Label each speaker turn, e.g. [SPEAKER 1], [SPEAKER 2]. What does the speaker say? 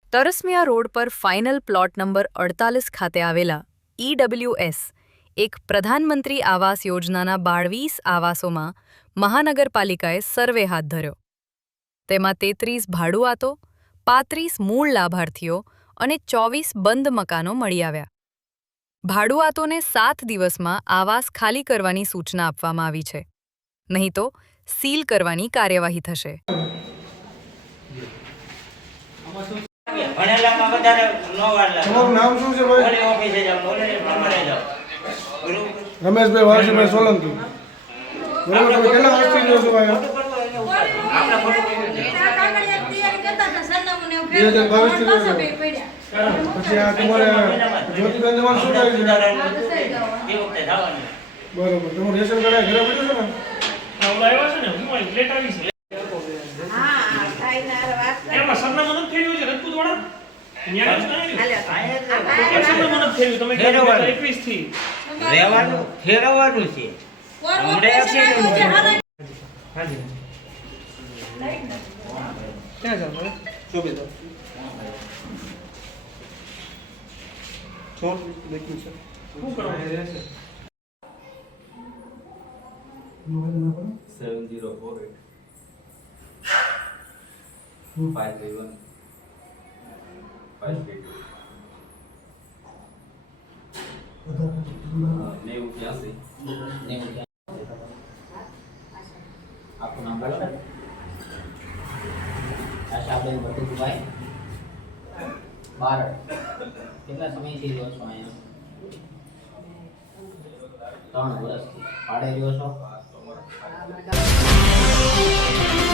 [SPEAKER 1] તરસમિયા road પર final plot number 48 ખાતે આવેલા EWS એક પ્રધાનમંત્રી આવાસ યોજનાના 22 આવાસોમાં મહાનગરપાલિકાએ સર્વે હાથ ધર્યો. તેમાં 33 ભાડુઆતો, 35 મૂળ લાભાર્થીઓ અને 24 બંધ મકાનો મળી આવ્યા. ભાડુઆતોને 7 દિવસમાં આવાસ ખાલી કરવાની સૂચના આપવામાં આવી છે. નહીં તો સીલ કરવાની કાર્યવાહી થશે.
[SPEAKER 2] રમેશભાઈ વાલજીભાઈ સોલંકી. બરોબર, તમે કેટલા વર્ષથી રહ્યો છો અહીંયા? 2022 થી રહ્યો છો. પછી આ તમારે જ્યોતિબેન તમારે શું થાય છે? બરોબર, તમારું રેશન કાર્ડ ઘરે પડ્યું છે ને?
[SPEAKER 3] આવ્યા છે ને, હું લેટ આવી છે. એમાં સરનામું નથી થયું છે રજપૂતવાળા. ન્યાય સરનામું નથી થયું. તમે 21 થી
[SPEAKER 4] રહેવાનું ફેરવવાનું છે.
[SPEAKER 3] હાજી
[SPEAKER 2] ક્યાં જાવ છો? શોભિત છોડ લખ્યું છે.
[SPEAKER 3] શું કરવાનું રહેશે?
[SPEAKER 5] 7048 531 532 90
[SPEAKER 4] આપનું નામ બોલો. આશાબેન ભટ્ટુભાઈ બારડ. કેટલા સમયથી રહ્યો છો અહીંયા? 3 વર્ષથી. ભાડે રહ્યો છો?